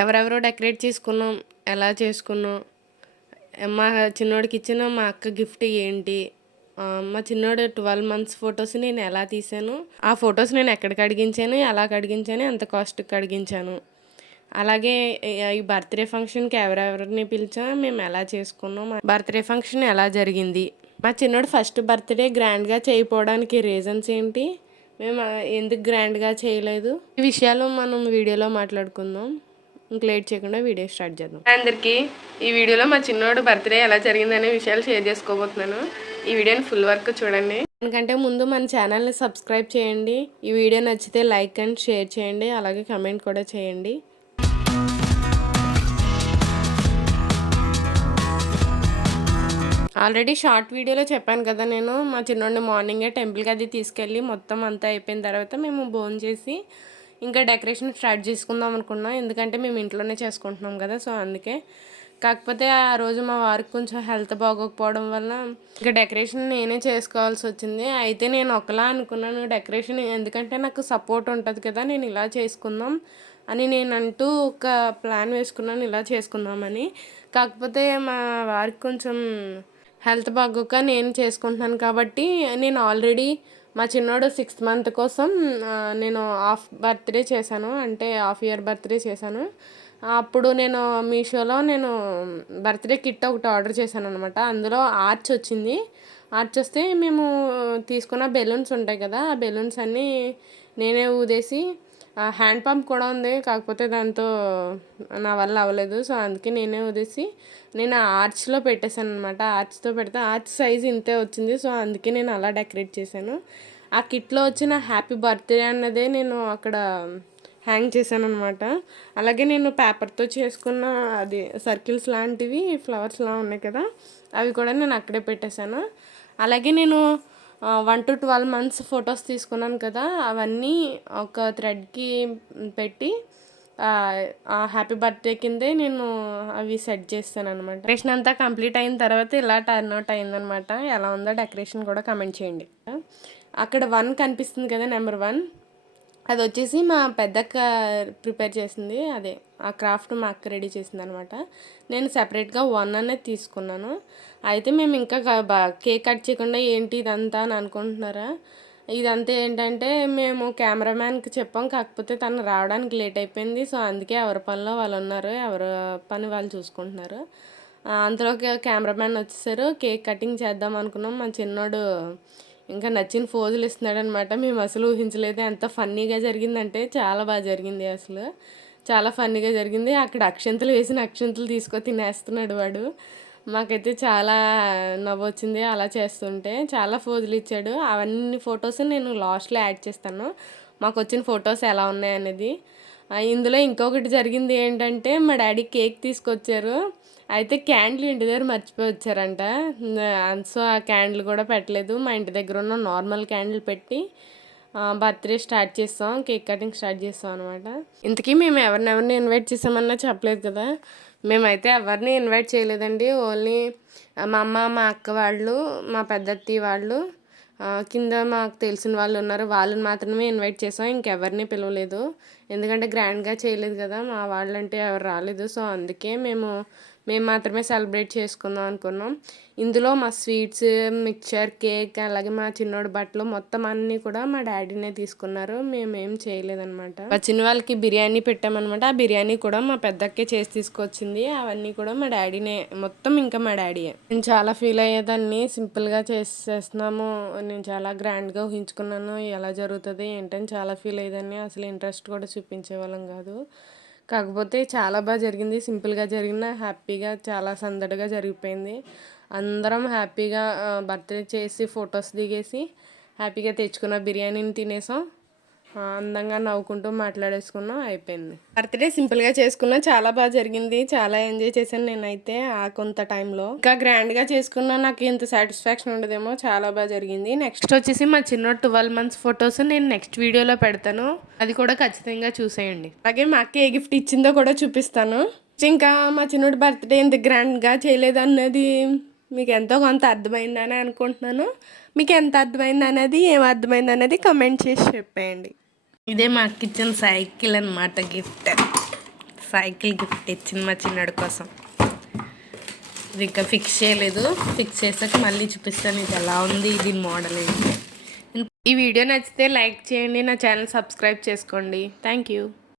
ఎవరెవరో డెకరేట్ చేసుకున్నాం, ఎలా చేసుకున్నాం, మా చిన్నోడికి ఇచ్చిన మా అక్క గిఫ్ట్ ఏంటి, మా చిన్నోడు 12 మంత్స్ ఫొటోస్ నేను ఎలా తీసాను, ఆ ఫొటోస్ నేను ఎక్కడికి అడిగించాను, ఎలా కడిగించాను, ఎంత కాస్ట్కి అడిగించాను, అలాగే ఈ బర్త్డే ఫంక్షన్కి ఎవరెవరిని పిలిచా, మేము ఎలా చేసుకున్నాం, మా బర్త్డే ఫంక్షన్ ఎలా జరిగింది, మా చిన్నోడు ఫస్ట్ బర్త్డే గ్రాండ్గా చేయకపోవడానికి రీజన్స్ ఏంటి, మేము ఎందుకు గ్రాండ్గా చేయలేదు, ఈ విషయాలు మనం వీడియోలో మాట్లాడుకుందాం. ఇంక లేట్ చేయకుండా వీడియో స్టార్ట్ చేద్దాం. అందరికీ ఈ వీడియోలో మా చిన్నోడు బర్త్డే ఎలా జరిగిందనే విషయాలు షేర్ చేసుకోబోతున్నాను. ఈ వీడియోని ఫుల్ వర్క్ చూడండి. దానికంటే ముందు మన ఛానల్ని సబ్స్క్రైబ్ చేయండి. ఈ వీడియో నచ్చితే లైక్ అండ్ షేర్ చేయండి, అలాగే కమెంట్ కూడా చేయండి. ఆల్రెడీ షార్ట్ వీడియోలో చెప్పాను కదా, నేను మా చిన్నోడిని మార్నింగే టెంపుల్కి అది తీసుకెళ్ళి మొత్తం అంతా అయిపోయిన తర్వాత మేము భోంచేసి ఇంకా డెకరేషన్ స్టార్ట్ చేసుకుందాం అనుకున్నాం. ఎందుకంటే మేము ఇంట్లోనే చేసుకుంటున్నాం కదా, సో అందుకే. కాకపోతే ఆ రోజు మా వారికి కొంచెం హెల్త్ బాగోకపోవడం వల్ల ఇంకా డెకరేషన్ నేనే చేసుకోవాల్సి వచ్చింది. అయితే నేను ఒకలా అనుకున్నాను డెకరేషన్, ఎందుకంటే నాకు సపోర్ట్ ఉంటుంది కదా, నేను ఇలా చేసుకుందాం అని నేను అంటూ ఒక ప్లాన్ వేసుకున్నాను, ఇలా చేసుకుందామని. కాకపోతే మా వారికి కొంచెం హెల్త్ బాగోక నేను చేసుకుంటున్నాను కాబట్టి నేను ఆల్రెడీ మా చిన్నోడు 6th మంత్ కోసం నేను హాఫ్ బర్త్డే చేశాను, అంటే హాఫ్ ఇయర్ బర్త్డే చేశాను. అప్పుడు నేను మీషోలో బర్త్డే కిట్ ఒకటి ఆర్డర్ చేశాను అనమాట. అందులో ఆర్చ్ వచ్చింది. ఆర్చ్ వస్తే మేము తీసుకున్న బెలూన్స్ ఉంటాయి కదా, ఆ బెలూన్స్ అన్నీ నేనే ఊదేసి, హ్యాండ్ పంప్ కూడా ఉంది, కాకపోతే దాంతో నా వల్ల అవ్వలేదు. సో అందుకే నేనే ఊదేసి నేను ఆర్చ్లో పెట్టేశాను అనమాట. ఆర్చ్తో పెడితే ఆర్చ్ సైజ్ ఇంతే వచ్చింది. సో అందుకే నేను అలా డెకరేట్ చేశాను. ఆ కిట్లో వచ్చిన హ్యాపీ బర్త్డే అన్నదే నేను అక్కడ హ్యాంగ్ చేశాను అనమాట. అలాగే నేను పేపర్తో చేసుకున్న అది సర్కిల్స్ లాంటివి ఫ్లవర్స్లా ఉన్నాయి కదా, అవి కూడా నేను అక్కడే పెట్టేశాను. అలాగే నేను 1 to 12 months ఫొటోస్ తీసుకున్నాను కదా, అవన్నీ ఒక థ్రెడ్కి పెట్టి హ్యాపీ బర్త్డే కిందే నేను అవి సెట్ చేస్తాను అనమాట. డెకరేషన్ అంతా కంప్లీట్ అయిన తర్వాత ఇలా టర్న్ అవుట్ అయిందనమాట. ఎలా ఉందో డెకరేషన్ కూడా కమెంట్ చేయండి. అక్కడ 1 కనిపిస్తుంది కదా, నెంబర్ 1, అది వచ్చేసి మా పెద్దక్క ప్రిపేర్ చేసింది. అదే ఆ క్రాఫ్ట్ మా అక్క రెడీ చేసింది అనమాట. నేను సెపరేట్గా 1 అనేది తీసుకున్నాను. అయితే మేము ఇంకా కేక్ కట్ చేయకుండా ఏంటి ఇదంతా అని అనుకుంటున్నారా, ఇదంతా ఏంటంటే మేము కెమెరామ్యాన్కి చెప్పాం, కాకపోతే తను రావడానికి లేట్ అయిపోయింది. సో అందుకే ఎవరి పనిలో వాళ్ళు ఉన్నారు, ఎవరి పని వాళ్ళు చూసుకుంటున్నారు. అంతలోకి కెమెరామ్యాన్ వచ్చేసారు. కేక్ కటింగ్ చేద్దాం అనుకున్నాం. మా చిన్నోడు ఇంకా నచ్చిన ఫోజులు ఇస్తున్నాడు అనమాట. మేము అసలు ఊహించలేదు. ఎంత ఫన్నీగా జరిగిందంటే చాలా బాగా జరిగింది, అసలు చాలా ఫన్నీగా జరిగింది. అక్కడ అక్షంతలు వేసిన అక్షంతలు తీసుకొని తినేస్తున్నాడు వాడు. మాకైతే చాలా నవ్వు వచ్చింది అలా చేస్తుంటే. చాలా ఫోజులు ఇచ్చాడు. అవన్నీ ఫొటోస్ నేను లాస్ట్లో యాడ్ చేస్తాను, మాకు వచ్చిన ఫొటోస్ ఎలా ఉన్నాయనేది. ఇందులో ఇంకొకటి జరిగింది ఏంటంటే, మా డాడీ కేక్ తీసుకొచ్చారు. అయితే క్యాండిల్ ఇంటి దగ్గర మర్చిపోయి వచ్చారంట. సో ఆ క్యాండిల్ కూడా పెట్టలేదు. మా ఇంటి దగ్గర ఉన్న నార్మల్ క్యాండిల్ పెట్టి బర్త్డే స్టార్ట్ చేస్తాం, కేక్ కటింగ్ స్టార్ట్ చేస్తాం అనమాట. ఇంతకీ మేము ఎవరినెవరిని ఇన్వైట్ చేసామన్నా చెప్పలేదు కదా. మేమైతే ఎవరిని ఇన్వైట్ చేయలేదండి. ఓన్లీ మా అమ్మ, మా అక్క వాళ్ళు, మా పెద్దత్తయ్య వాళ్ళు, కింద మాకు తెలిసిన వాళ్ళు ఉన్నారు, వాళ్ళని మాత్రమే ఇన్వైట్ చేసాం. ఇంకెవరిని పిలవలేదు, ఎందుకంటే గ్రాండ్గా చేయలేదు కదా, మా వాళ్ళంటే ఎవరు రాలేదు. సో అందుకే మేము మాత్రమే సెలబ్రేట్ చేసుకుందాం అనుకున్నాం. ఇందులో మా స్వీట్స్, మిక్చర్, కేక్, అలాగే మా చిన్నోడి బట్టలు మొత్తం అన్నీ కూడా మా డాడీనే తీసుకున్నారు. మేమేం చేయలేదన్నమాట. మా చిన్న వాళ్ళకి బిర్యానీ పెట్టామన్నమాట. ఆ బిర్యానీ కూడా మా పెద్దక్కే చేసి తీసుకొచ్చింది. అవన్నీ కూడా మా డాడీనే, మొత్తం ఇంకా మా డాడీయే. నేను చాలా ఫీల్ అయ్యేదాన్ని, సింపుల్గా చేసేస్తున్నాము, నేను చాలా గ్రాండ్గా ఊహించుకున్నాను, ఎలా జరుగుతుంది ఏంటని చాలా ఫీల్ అయ్యేదాన్ని. అసలు ఇంట్రెస్ట్ కూడా చూపించేవాళ్ళం కాదు. కాకపోతే చాలా బాగా జరిగింది, సింపుల్గా జరిగిన హ్యాపీగా చాలా సందడిగా జరిగిపోయింది. అందరం హ్యాపీగా బర్త్డే చేసి ఫొటోస్ దిగేసి హ్యాపీగా తెచ్చుకున్న బిర్యానీని తినేసాం. అందంగా నవ్వుకుంటూ మాట్లాడేసుకున్నాం, అయిపోయింది. బర్త్డే సింపుల్గా చేసుకున్నా, చాలా బాగా జరిగింది, చాలా ఎంజాయ్ చేశాను నేనైతే ఆ కొంత టైంలో. ఇంకా గ్రాండ్గా చేసుకున్నా నాకు ఇంత సాటిస్ఫాక్షన్ ఉండదేమో, చాలా బాగా జరిగింది. నెక్స్ట్ వచ్చేసి మా చిన్న 12 months ఫొటోస్ నేను నెక్స్ట్ వీడియోలో పెడతాను, అది కూడా ఖచ్చితంగా చూసేయండి. అలాగే మా అక్క ఏ గిఫ్ట్ ఇచ్చిందో కూడా చూపిస్తాను. ఇంకా మా చిన్నోడి బర్త్డే ఇంత గ్రాండ్గా చేయలేదు అన్నది మీకు ఎంతో కొంత అర్థమైందని అనుకుంటున్నాను. మీకు ఎంత అర్థమైంది అనేది, ఏం అర్థమైంది అనేది కమెంట్ చేసి చెప్పేయండి. ఇదే మాకు ఇచ్చిన సైకిల్ అనమాట, గిఫ్ట్. సైకిల్ గిఫ్ట్ ఇచ్చింది మా చిన్నోడి కోసం. ఇది ఇంకా ఫిక్స్ చేయలేదు, ఫిక్స్ చేసాక మళ్ళీ చూపిస్తాను ఇది ఎలా ఉంది, దీని మోడల్ ఏంటి. ఈ వీడియో నచ్చితే లైక్ చేయండి, నా ఛానల్ సబ్స్క్రైబ్ చేసుకోండి. Thank you.